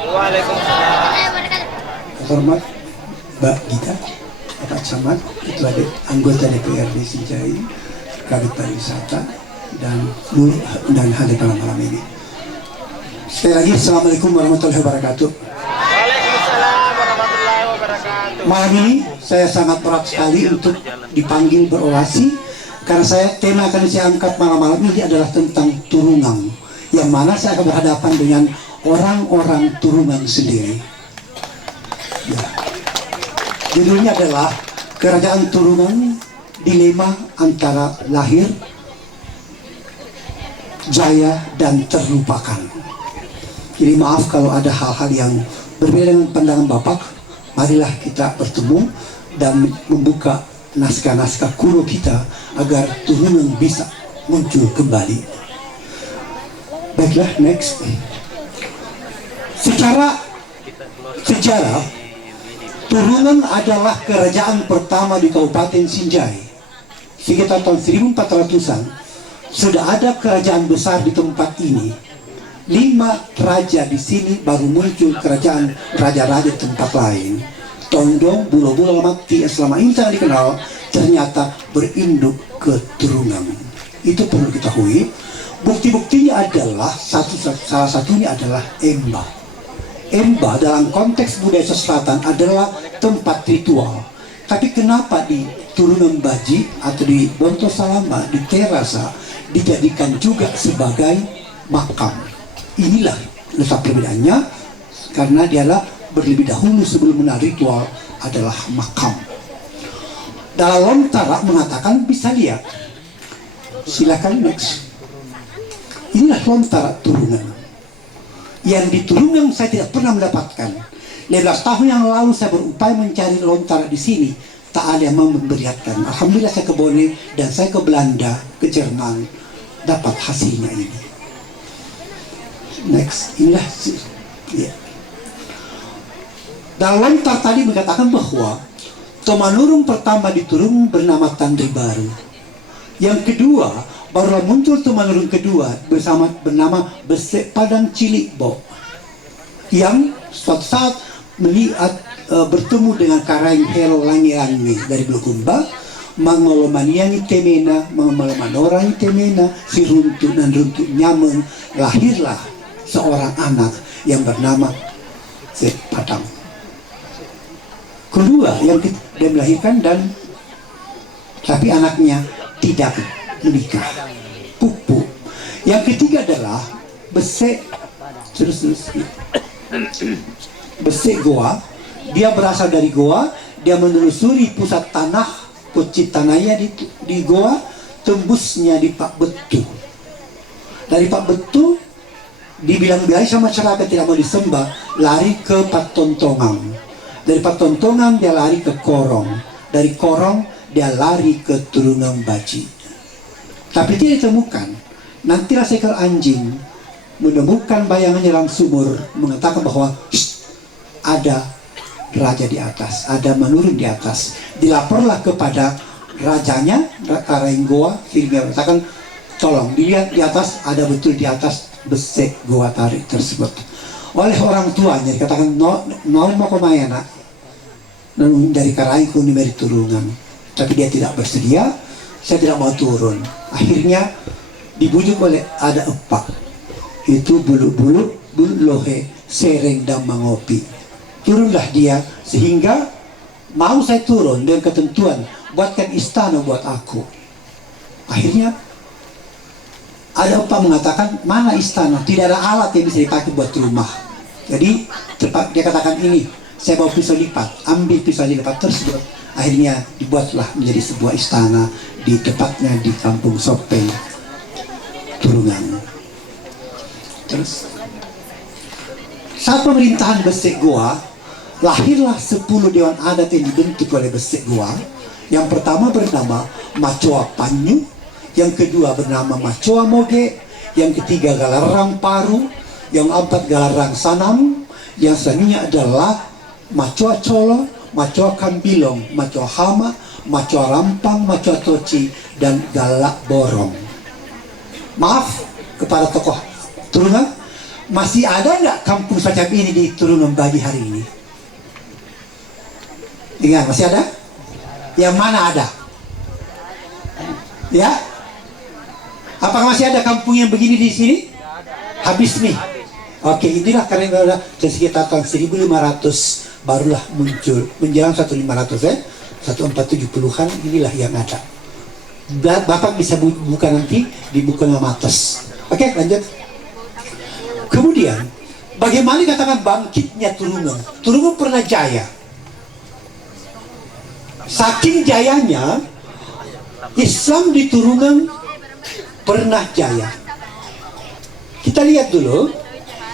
Waalaikumsalam. Hormat Mbak Gita, Pak Camat, Ketua Anggota DPRD Sinjai, Kabit Pariwisata, dan hadir pada malam ini. Sekali lagi, Assalamualaikum warahmatullahi wabarakatuh. Waalaikumsalam warahmatullahi wabarakatuh. Malam ini saya sangat berat sekali untuk dipanggil berorasi, karena tema akan saya angkat malam-malam ini adalah tentang Turungang, yang mana saya akan berhadapan dengan orang-orang Turungang sendiri. Ya. Judulnya adalah Kerajaan Turungang, Dilema Antara Lahir, Jaya, dan Terlupakan. Jadi maaf kalau ada hal-hal yang berbeda dengan pandangan Bapak. Marilah kita bertemu dan membuka naskah-naskah kuno kita agar Turungang bisa muncul kembali. Baiklah, next. Secara sejarah, Turungang adalah kerajaan pertama di Kabupaten Sinjai. Sekitar tahun 1400-an sudah ada kerajaan besar di tempat ini. 5 raja di sini, baru muncul kerajaan raja-raja di tempat lain. Tondong, Bulo-Bulo, Mati selama ini sangat dikenal, ternyata berinduk ke Turungang. Itu perlu diketahui. Bukti-buktinya adalah salah satunya adalah Emba. Emba dalam konteks budaya selatan adalah tempat ritual. Tapi kenapa di Turungang Baji atau di Bonto Salama, di Terasa, dijadikan juga sebagai makam? Inilah letak perbedaannya, karena dialah berlebih dahulu sebelum menarik ritual adalah makam. Dalam Lontara mengatakan, bisa lihat, silakan next. Inilah Lontara Turungang. Yang di Turungang saya tidak pernah mendapatkan. 15 tahun yang lalu saya berupaya mencari Lontara di sini, tak ada yang mau memperlihatkan. Alhamdulillah saya ke Bone dan saya ke Belanda, ke Jerman, dapat hasilnya ini. Next, inilah ya. Dalam Lontar tadi mengatakan bahwa Tomanurung pertama di Turungang bernama Tandri Baru. Yang kedua, barulah muncul Tomanurung kedua bernama Besek Padang Cilikbo, yang suatu saat melihat bertemu dengan Karaing Helo Langi-Langi dari Bulukumba, Mangolomaniangi Temena, Mangolomanorangi Temena, si Runtuk dan Runtuk Nyameng, lahirlah seorang anak yang bernama Besek Padang. Kedua yang dia melahirkan, dan tapi anaknya tidak menikah, pupu. Yang ketiga adalah Besek Besek Goa. Dia berasal dari Goa. Dia menelusuri pusat tanah Pocitanaya di Goa, tembusnya di Pak Betu. Dari Pak Betu dibilang-bilang sama masyarakat tidak mau disembah, lari ke Patontongan. Dari Patontongan dia lari ke Korong. Dari Korong dia lari ke Turungang Baji. Tapi tidak ditemukan. Nantilah seekor anjing menemukan bayangannya dalam sumur, mengatakan bahwa ada raja di atas, ada menurun di atas. Dilaporlah kepada rajanya, Karenggoa, sehingga mengatakan, tolong dilihat di atas, ada betul di atas Besek Goa Tarik tersebut. Oleh orang tuanya dikatakan, no mau kemana nak? Dari Karaing dari Turungang. Tapi dia tidak bersedia. Saya tidak mau turun. Akhirnya dibujuk oleh ada epak. Itu bulu-bulu, bulu lohe, sereng dan mangopi. Turunlah dia, sehingga mau saya turun dengan ketentuan, buatkan istana buat aku. Akhirnya ada epak mengatakan, mana istana? Tidak ada alat yang bisa dipakai buat rumah. Jadi dia katakan, ini saya bawa pisau lipat, ambil pisau lipat tersebut. Akhirnya dibuatlah menjadi sebuah istana di tepatnya di Kampung Sopeng, Turungang. Terus saat pemerintahan Besek Goa, lahirlah 10 dewan adat yang dibentuk oleh Besek Goa. Yang pertama bernama Macoa Panyu, yang kedua bernama Macoa Moge, yang ketiga Galarang Paru, yang keempat Galarang Sanam, yang selanjutnya adalah Macoa Colo, Macoa Kambilong, Macoa Hama, Macoa Rampang, Macoa Toci, dan Galak Borong. Maaf kepada tokoh Turungang, Masih ada nggak kampung semacam ini di Turunan Baji hari ini? Ingat, masih ada? Yang mana ada? Ya? Apakah masih ada kampung yang begini di sini? Habis nih. Oke, inilah karena sekitar tahun 1500 barulah muncul, menjelang 1500 ya. 1470-an inilah yang ada. Bapak bisa buka nanti di buku Matos. Oke, lanjut. Kemudian, bagaimana dikatakan bangkitnya Turungan? Turungan pernah jaya. Saking jayanya, Islam di Turungan pernah jaya. Kita lihat dulu,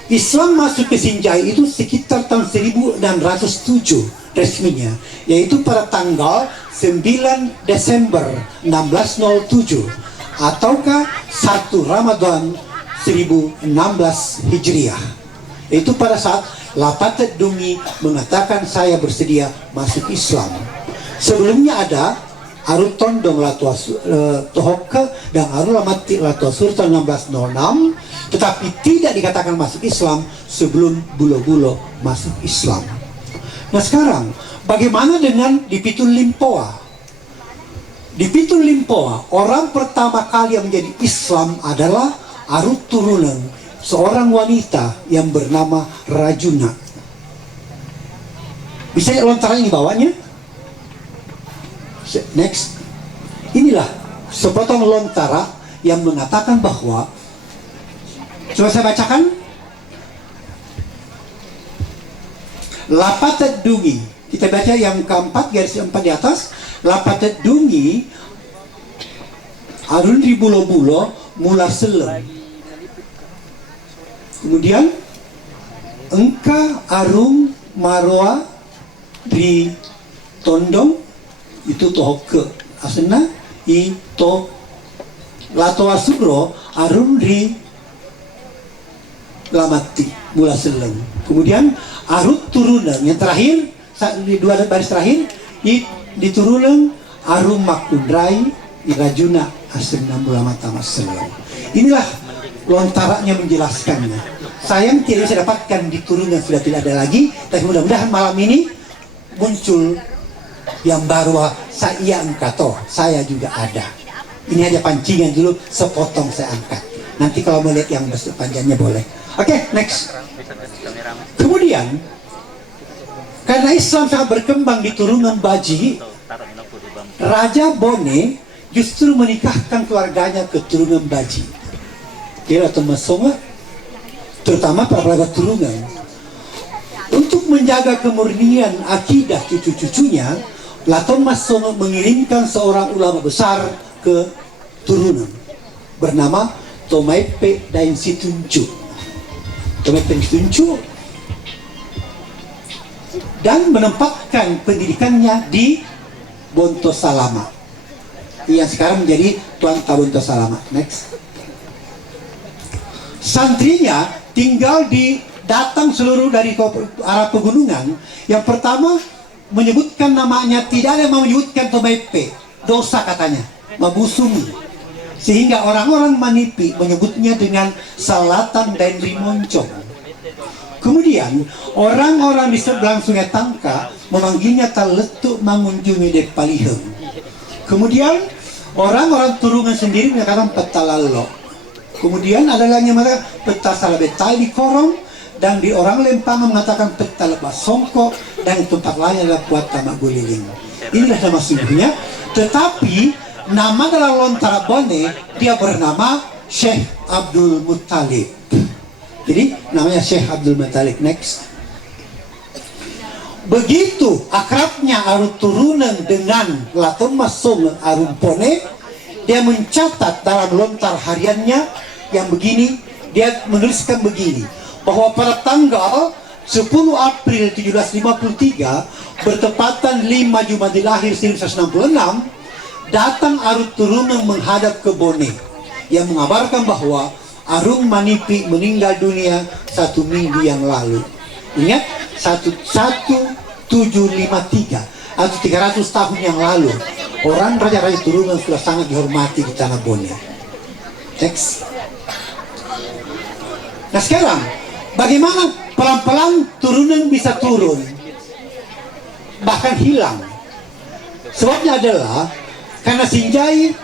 Islam masuk ke Sinjai itu sekitar tahun 1607 resminya, yaitu pada tanggal 9 Desember 1607 ataukah 1 Ramadan 1016 Hijriah. Itu pada saat Lapatet Dungi mengatakan saya bersedia masuk Islam. Sebelumnya ada Arut Tondong Tohoke dan Arut Lamati Latuasur tahun 1606, tetapi tidak dikatakan masuk Islam sebelum Bulo-Bulo masuk Islam. Nah sekarang, bagaimana dengan di Pitul Limpoa? Di Pitul Limpoa, orang pertama kali yang menjadi Islam adalah Arut Turunan, seorang wanita yang bernama Rajuna. Bisa lontaran di bawahnya? Next. Inilah sepotong lontara yang mengatakan bahwa, coba saya bacakan. Lapatet Dungi, kita baca yang keempat garis 4 di atas. Lapatet Dungi Arun di Bulo-Bulo mula selem. Kemudian engka Arung Marwa di Tondong itu Tohoke asena itu Latoa Sugro Arun di Lamati mula selem. Kemudian Arut Turunan yang terakhir di 2 baris terakhir di Turunan Arum Makundrai Irajuna asena mula mata selem. Inilah lontaranya menjelaskannya. Sayang tidak bisa dapatkan di Turunan, sudah tidak ada lagi, tapi mudah-mudahan malam ini muncul yang baru. Saya angkat, saya juga ada. Ini aja pancingan dulu, sepotong saya angkat. Nanti kalau mau lihat yang panjangnya boleh. Oke, next. Kemudian, karena Islam sangat berkembang di Turunan Baji, Raja Bone justru menikahkan keluarganya ke Turunan Baji. Dia atau Masonga, terutama para pelajar Turunan. Untuk menjaga kemurnian akidah cucu-cucunya, Laton Masonga mengirimkan seorang ulama besar ke Turunan bernama Tomaipe Dain Situncu. Tomaipe Dain Situncu dan menempatkan pendidikannya di Bonto Salama yang sekarang menjadi Tuan Bonto Salama. Next. Santrinya tinggal di datang seluruh dari arah pegunungan. Yang pertama menyebutkan namanya, tidak ada yang menyebutkan Tomaipe, dosa katanya, mabusumi. Sehingga orang-orang Manipi menyebutnya dengan Salatan dan Rimoncong. Kemudian orang-orang di seberang Sungai Tangka memanggilnya Taletuk Mangunjungi de Paliheng. Kemudian orang-orang Turungan sendiri mengatakan Petalallo. Kemudian ada lagi yang mengatakan Petasalabetay di Korong. Dan di orang Lempangan mengatakan Petalebas Songko, dan di tempat lain adalah Puatama Guliling. Inilah nama sungguhnya. Tetapi nama dalam lontara Bone dia bernama Syekh Abdul Muttalib. Jadi namanya Syekh Abdul Muttalib. Next. Begitu akrabnya Arut Turunan dengan Laton Masong Arun Pone, dia mencatat dalam lontar hariannya yang begini. Dia menuliskan begini, bahwa pada tanggal 10 April 1753 bertepatan 5 Jumadil Akhir 1966 datang Arut Turunan menghadap ke Bone yang mengabarkan bahwa Arung Manipi meninggal dunia 1 minggu yang lalu. Ingat, 1753 atau 300 tahun yang lalu orang Raja-Raja Turunan sudah sangat dihormati di tanah Bone. Next. Nah sekarang Bagaimana pelan-pelan turunan bisa turun, bahkan hilang. Sebabnya adalah karena Sinjai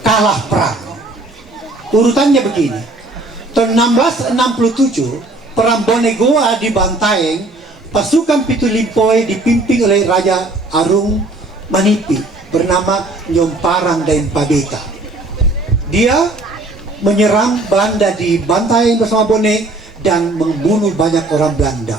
kalah perang. Urutannya begini. Tahun 1667, perang Bonegoa di Bantaeng, pasukan Pitu Limpoe dipimpin oleh Raja Arung Manipi bernama Nyomparang dan Pabeta. Dia menyerang Belanda di Bantaeng bersama Bone dan membunuh banyak orang Belanda.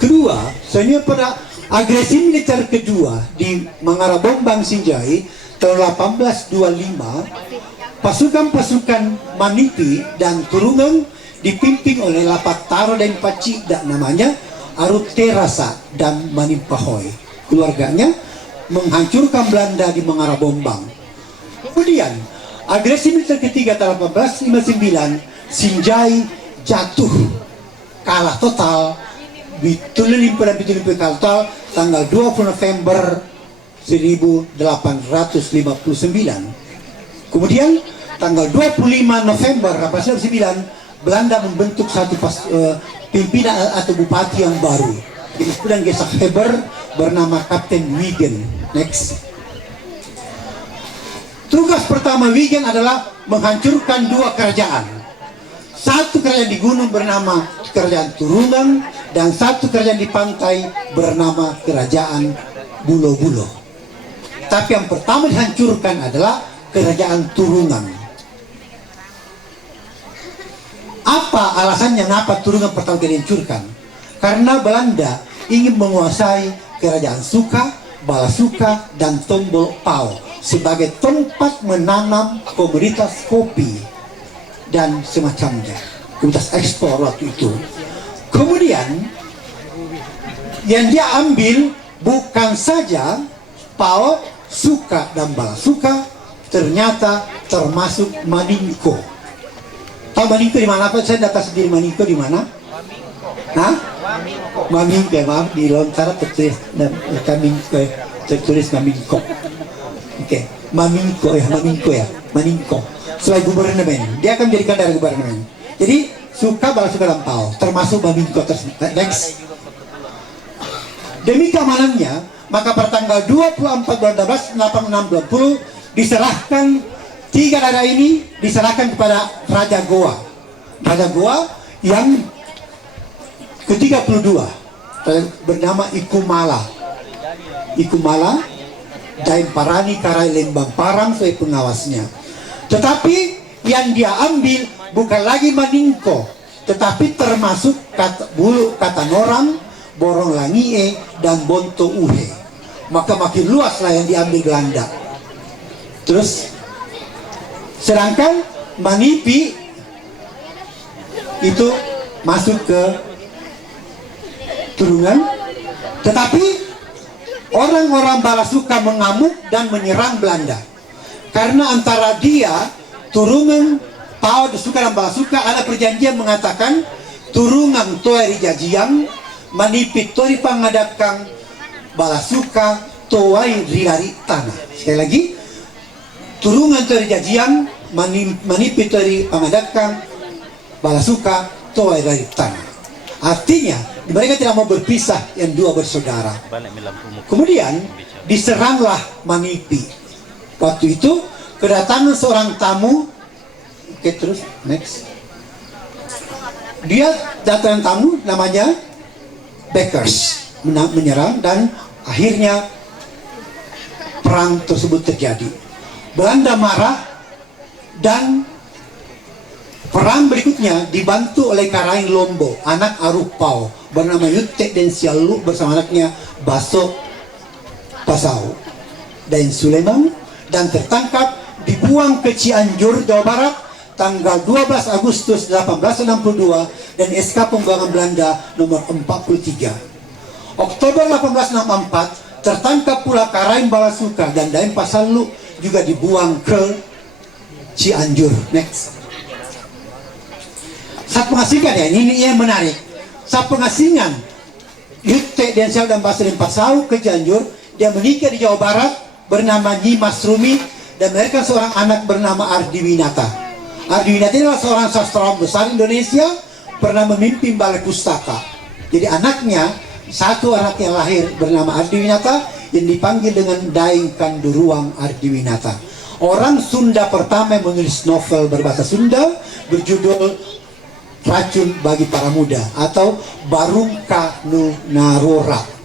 Kedua, sebenarnya pada agresi militer kedua di Mangarabombang Sinjai tahun 1825, pasukan-pasukan Manipi dan Turungan dipimpin oleh Lapataro dan Pacida namanya Aruterasa dan Manimpahoy. Keluarganya menghancurkan Belanda di Mangarabombang. Kemudian agresi militer ketiga tahun 1859, Sinjai jatuh, kalah total. Bitulilimpo dan Bitulilimpo kalah total tanggal 20 November 1859. Kemudian tanggal 25 November 1859 Belanda membentuk satu pimpinan atau bupati yang baru. Jadi sedang Gesak Heber bernama Kapten Wigen. Next. Tugas pertama Wigen adalah menghancurkan dua kerajaan. Satu kerajaan di gunung bernama Kerajaan Turungan dan satu kerajaan di pantai bernama Kerajaan Bulo-Bulo. Tapi yang pertama dihancurkan adalah Kerajaan Turungan. Apa alasannya kenapa Turungan pertama dihancurkan? Karena Belanda ingin menguasai Kerajaan Suka, Balasuka, dan Tombol Pau sebagai tempat menanam komoditas kopi dan semacamnya, komoditas ekspor waktu itu. Kemudian yang dia ambil bukan saja Pau, Suka, dan Balasuka, ternyata termasuk Maningko. Tahu Maningko di mana? Apa saya data sendiri Maningko di mana? Hah? Mamingko, maaf di lontar tertulis tertulis Mamingko. Oke, Mamingko ya, Mamingko ya, Maningko. Selain gubernemen, dia akan menjadikan daerah gubernemen. Jadi Suka, Balasuka, dan Pau termasuk Mamingko tersebut. Next. Demi keamanannya, maka pada tanggal 24 bulan 12 1860 diserahkan tiga daerah ini diserahkan kepada Raja Goa. Raja Goa yang ke-32 bernama Ikumala. Ikumala Jain Parani Karai Lembang Parang sebagai pengawasnya. Tetapi yang dia ambil bukan lagi Maningko, tetapi termasuk Bulu Katanorang, Borong Langie, dan Bonto Uhe. Maka makin luaslah yang diambil Belanda. Terus sedangkan Manipi itu masuk ke Turungan, tetapi orang-orang Balasuka mengamuk dan menyerang Belanda karena antara dia, Turungan, Pau, Suka, dan Balasuka ada perjanjian mengatakan Turungan toeri jajiang, Manipi tori pangadapkang, Balasuka toai rilari tanah. Sekali lagi, Turungan tori jajiang, Manipi tori pangadapkang, Balasuka toai rilari tanah. Artinya mereka tidak mau berpisah yang dua bersaudara. Kemudian diseranglah Manipi. Waktu itu kedatangan seorang tamu. Oke, terus next. Dia datang tamu namanya Beckers menyerang dan akhirnya perang tersebut terjadi. Belanda marah dan perang berikutnya dibantu oleh Karaing Lombo, anak Arupau bernama Yutek dan Sialu bersama anaknya Baso Pasau dan Sulaiman, dan tertangkap dibuang ke Cianjur, Jawa Barat tanggal 12 Agustus 1862 dan SK pembuangan Belanda nomor 43. Oktober 1864 tertangkap pula Karaing Balasuka dan Daeng Pasalu juga dibuang ke Cianjur. Next. Saat pengasingan ya, ini yang menarik. Saat pengasingan Yutek dan Sial dan Basri Pasau ke Cianjur, dia menikah di Jawa Barat bernama Nyi Masrumi dan melahirkan seorang anak bernama Ardi Winata. Ardiwinata adalah seorang sastrawan besar Indonesia, pernah memimpin balai pustaka. Jadi anaknya, satu anak yang lahir bernama Ardiwinata yang dipanggil dengan Daeng Kanduruang Ardiwinata. Orang Sunda pertama yang menulis novel berbahasa Sunda berjudul Racun Bagi Para Muda atau Barungka Nu Narora.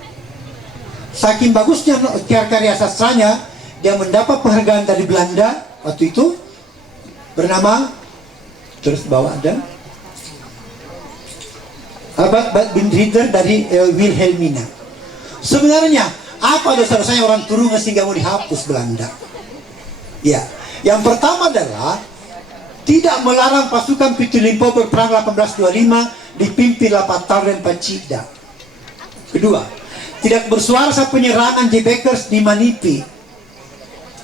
Saking bagusnya karya sastranya, dia mendapat penghargaan dari Belanda waktu itu bernama, terus bawa ada Abad bin Rieder dari Wilhelmina. Sebenarnya apa dosa-dosanya orang Turunga sehingga mau dihapus Belanda? Ya, yang pertama adalah tidak melarang pasukan Pitu Limpo berperang 1825 dipimpin Lapatau dan Pacida. Kedua, tidak bersuara saat penyerangan Jebekers di Manipi.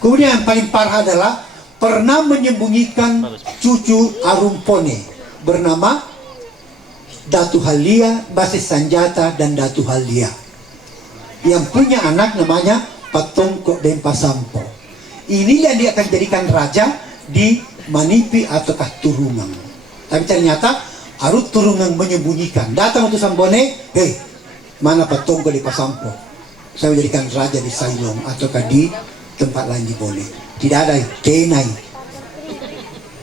Kemudian yang paling parah adalah pernah menyembunyikan cucu Arumpone bernama Datu Halia, Basis Sanjata, dan Datu Halia, yang punya anak namanya Patongko Dempasampo. Inilah dia akan jadikan raja di Manipi ataukah Turungang. Tapi ternyata Arut Turungang menyembunyikan. Datang utusan Bone, hei, mana Patongko Dempasampo? Saya menjadikan raja di Sailong ataukah di tempat lain di Bone. Tidak ada kenai,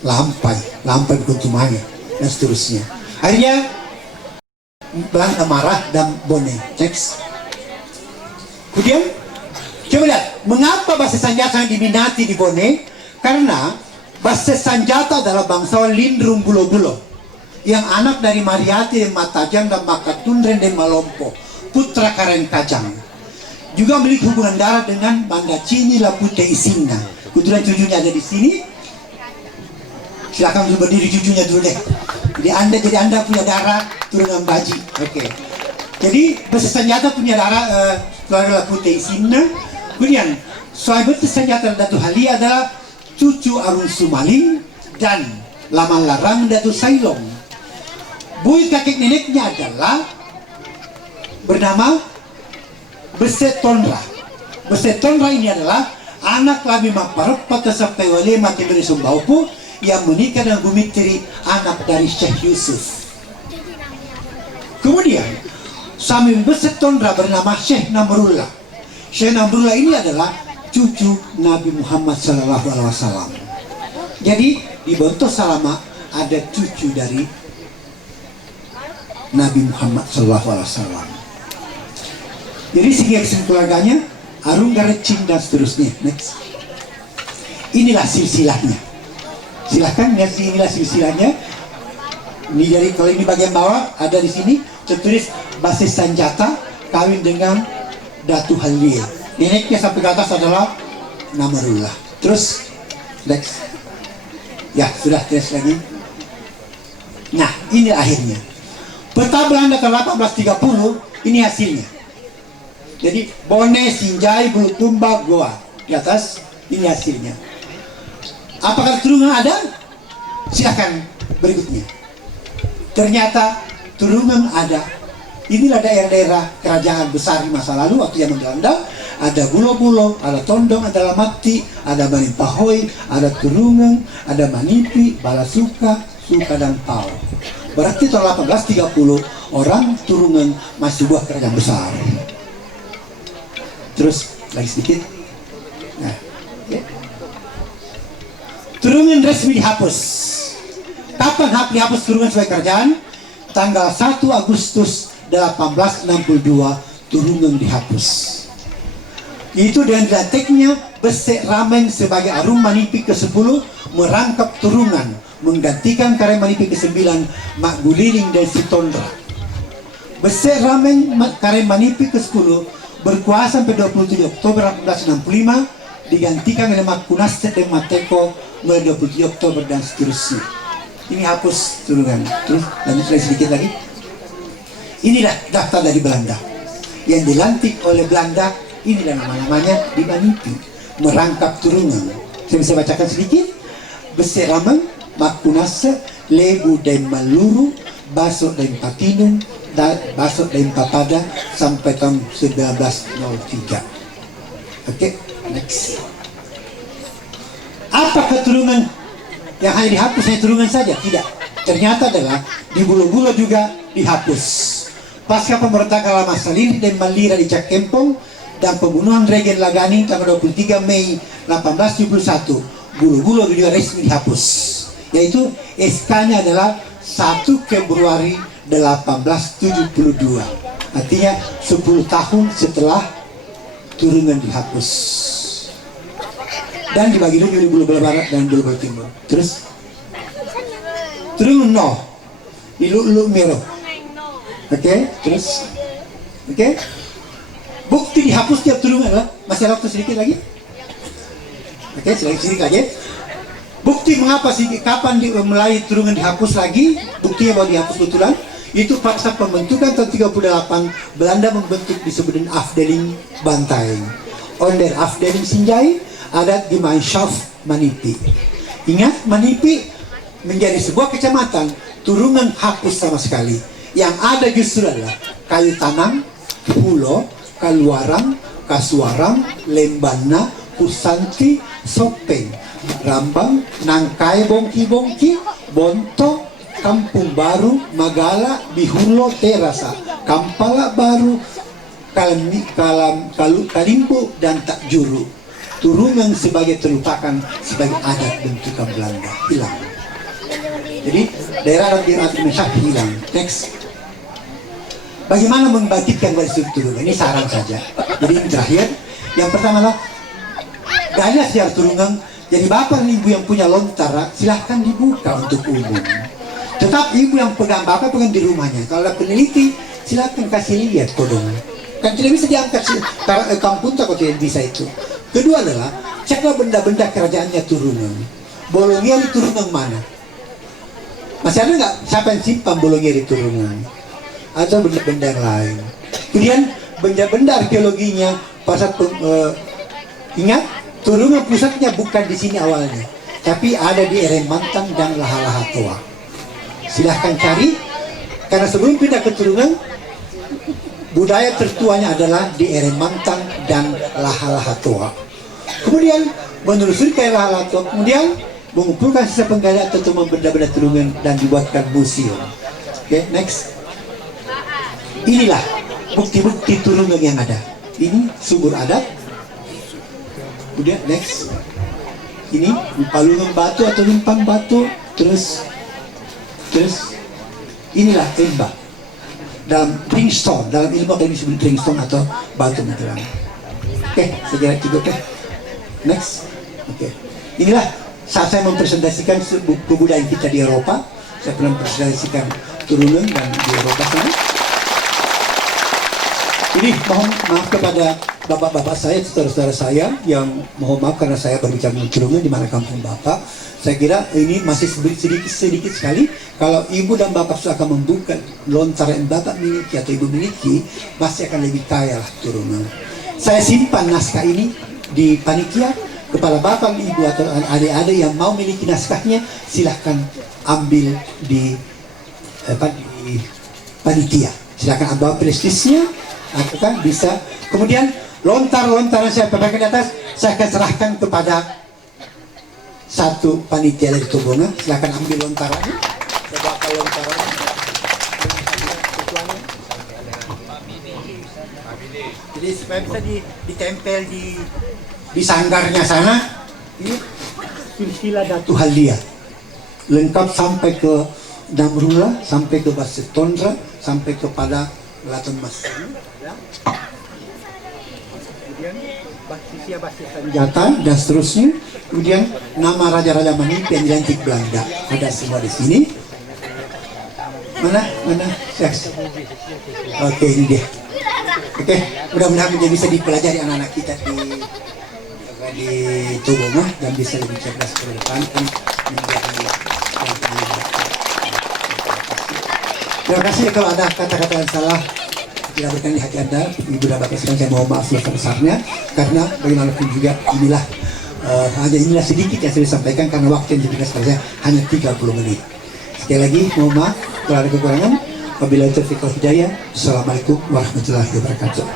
lampai berkuntumanya, dan seterusnya. Akhirnya Belanda marah dan Bone. Next. Kemudian coba lihat mengapa Basis Sanjata yang diminati di Bone. Karena Basis Sanjata adalah bangsawan Lindrung Bulo-Bulo yang anak dari Mariati dan Matajang dan Makatundren dan Malompo, putra Karen Kajang. Juga memiliki hubungan darah dengan Banda Cini Lapute Isingna. Kebetulan cucunya ada di sini. Silakan dulu berdiri cucunya dulu deh. Jadi anda punya darah turunan Baji. Oke. Jadi Basis Sanjata punya darah keluarga Lapute Isingna. Kemudian sahabat Sanjata Datu Halia adalah cucu Arun Sumaling dan Laman Larang Datu Sailong. Bui kakek neneknya adalah bernama Beset Tonra. Beset Tonra ini adalah anak Lami Maparep pada sampai wale mati dari Sumbaupu yang menikah dengan Gumitri, anak dari Syekh Yusuf. Kemudian Samim Beset Tonra bernama Syekh Namrullah. Syekh Namrullah ini adalah cucu Nabi Muhammad SAW. Jadi di Bonto Salama ada cucu dari Nabi Muhammad SAW. Jadi segi keluarganya Arung Garecing dan seterusnya. Next. Inilah silsilahnya. Silahkan lihat, inilah silsilahnya. Ini jadi kalau ini bagian bawah ada di sini tertulis Basis Sanjata kawin dengan Datu Halia. Neneknya sampai ke atas adalah Namarullah. Terus next. Ya sudah terus lagi. Nah ini akhirnya. Peta Belanda tahun 1830 ini hasilnya. Jadi Bone, Sinjai, Bulutumba, Goa di atas, ini hasilnya. Apakah Turungang ada? Silakan berikutnya. Ternyata Turungang ada. Inilah daerah-daerah kerajaan besar di masa lalu waktu zaman Belanda. Ada Bulo-Bulo, ada Tondong, ada Lamati, ada Manipahoy, ada Turungang, ada Manipi, Balasuka, Suka, dan Pau. Berarti tahun 1830 orang Turungang masih buah kerajaan besar. Terus lagi sedikit. Nah, ya. Turungang resmi dihapus. Kapan dihapus Turungang sebagai kerajaan? Tanggal 1 Agustus 1862 Turungang dihapus. Itu dengan dilantiknya Besek Rameng sebagai Arum Manipi ke-10 merangkap Turungan, menggantikan Karen Manipi ke-9 Mak Guliling dan Sitondra. Besek Rameng Karen Manipi ke-10 berkuasa sampai 27 Oktober 1865, digantikan oleh Mak Kunaset dan Mateko mulai 27 Oktober dan seterusnya. Ini hapus Turungan. Terus lanjut sedikit lagi. Inilah daftar dari Belanda yang dilantik oleh Belanda. Inilah nama-namanya di Manipi merangkap Turungan. Saya bisa bacakan sedikit. Besek Rameng, Mak Kunaset, Lebu dan Maluru, Basok dan Patinun, Basok dan Papada sampai tahun 1903. Oke, next. Apa keturunan yang hanya dihapus hanya Turungan saja, tidak. Ternyata adalah di Bulo-Bulo juga dihapus. Pasca pemberontakan Lama Saliri dan Malira di Cak Kempong dan pembunuhan Regen Lagani tanggal 23 Mei 1871, Bulo-Bulo juga resmi dihapus. Yaitu SK-nya adalah 1 Februari 1872. Artinya 10 tahun setelah Turungan dihapus. Dan dibagi lagi di Bulo-Bulo Barat dan Bulo-Bulo Timur. Terus Turungan no di Lu Mero. Oke, terus oke. Bukti dihapus tiap Turungan lah. Masih ada waktu sedikit lagi? Oke, sedikit lagi. Bukti mengapa sih kapan mulai Turungan dihapus lagi? Buktinya bahwa dihapus betulan itu pasca pembentukan tahun 38 Belanda membentuk disebut dengan Afdeling Bantai. Onder Afdeling Sinjai ada di Gemeinschaft Manipi. Ingat, Manipi menjadi sebuah kecamatan, Turungan hapus sama sekali. Yang ada justru adalah Kayu Tanam, Pulo, Kaluaram, Kasuaram, Lembana, Pusanti, Sopeng, Rambang, Nangkai, Bongki-Bongki, Bonto, Kampung Baru, Magala, Bihulo, Terasa, Kampala Baru, Kalimbo, dan Takjuru. Turungan sebagai terlupakan sebagai adat bentukan Belanda, hilang. Jadi daerah dan Indonesia hilang. Next. Bagaimana membangkitkan kembali Turungan? Ini saran saja. Jadi ini terakhir. Yang pertama adalah gaya siar Turungan. Jadi bapak dan ibu yang punya lontara silahkan dibuka untuk umum. Tetap ibu yang pegang, bapak pegang di rumahnya. Kalau ada peneliti silahkan kasih lihat kodong. Kan tidak bisa diangkat kampung tak tidak bisa itu. Kedua adalah ceklah benda-benda kerajaannya Turungan. Bolongnya di Turungan mana? Masih ada nggak siapa yang simpan bolongnya di Turungan? Atau benda-benda yang lain? Kemudian benda-benda arkeologinya pasal ingat Turungan pusatnya bukan di sini awalnya, tapi ada di Eremantang dan Laha-Laha-Toa. Silahkan cari, karena sebelum pindah ke Turungan, budaya tertuanya adalah di Eremantang dan Laha-Laha-Toa. Kemudian menelusuri ke Laha-Laha-Toa, kemudian mengumpulkan sisa penggalian atau benda-benda Turungan dan dibuatkan museum. Oke, next. Inilah bukti-bukti Turungan yang ada. Ini sumur adat. Kemudian next. Ini palungan batu atau limpang batu. Terus inilah embak dalam ringstone, dalam ilmu akademik disebut ringstone atau batu meteran. Oke, saya kira cukup ya. Next. Oke. Inilah saat saya mempresentasikan kebudayaan kita di Eropa. Saya pernah mempresentasikan Turungan dan di Eropa sana. Ini mohon maaf kepada bapak-bapak saya, saudara-saudara saya yang mohon maaf karena saya berbicara tentang Turungan di mana kampung bapak. Saya kira ini masih sedikit sekali. Kalau ibu dan bapak sudah akan membuka lontar yang bapak miliki atau ibu miliki, pasti akan lebih kaya lah Turungan. Saya simpan naskah ini di panitia. Kepada bapak, ibu atau adik-adik yang mau miliki naskahnya, silahkan ambil di panitia. Silahkan ambil prestisnya, atau kan bisa. Kemudian lontar-lontaran saya pakai di atas, saya akan serahkan kepada satu panitia dari Tobonga. Silahkan ambil lontarannya. Saya bakal lontarannya. Jadi supaya bisa ditempel di sanggarnya sana. Ini silsilah Datu Halia, lengkap sampai ke Damrula, sampai ke Basir Tondra, sampai kepada Laton Mas. Kemudian basis senjata dan seterusnya. Kemudian nama raja-raja Manipi yang dilantik Belanda ada semua di sini. Mana? Yes. Oke, ini dia. Oke, mudah-mudahan bisa dipelajari anak-anak kita di Tobonga dan bisa lebih cerdas ke depan menjadi. Terima kasih kalau ada kata-kata yang salah tidak berkenan di hati Anda, ibu dan bapak sekalian, saya mohon maaf sebesar-besarnya karena bagaimanapun juga inilah inilah sedikit yang saya sampaikan karena waktu yang diberikan kepada saya hanya 30 menit. Sekali lagi mohon maaf kalau ada kekurangan. Wabillahi taufiq wal hidayah. Assalamualaikum warahmatullahi wabarakatuh.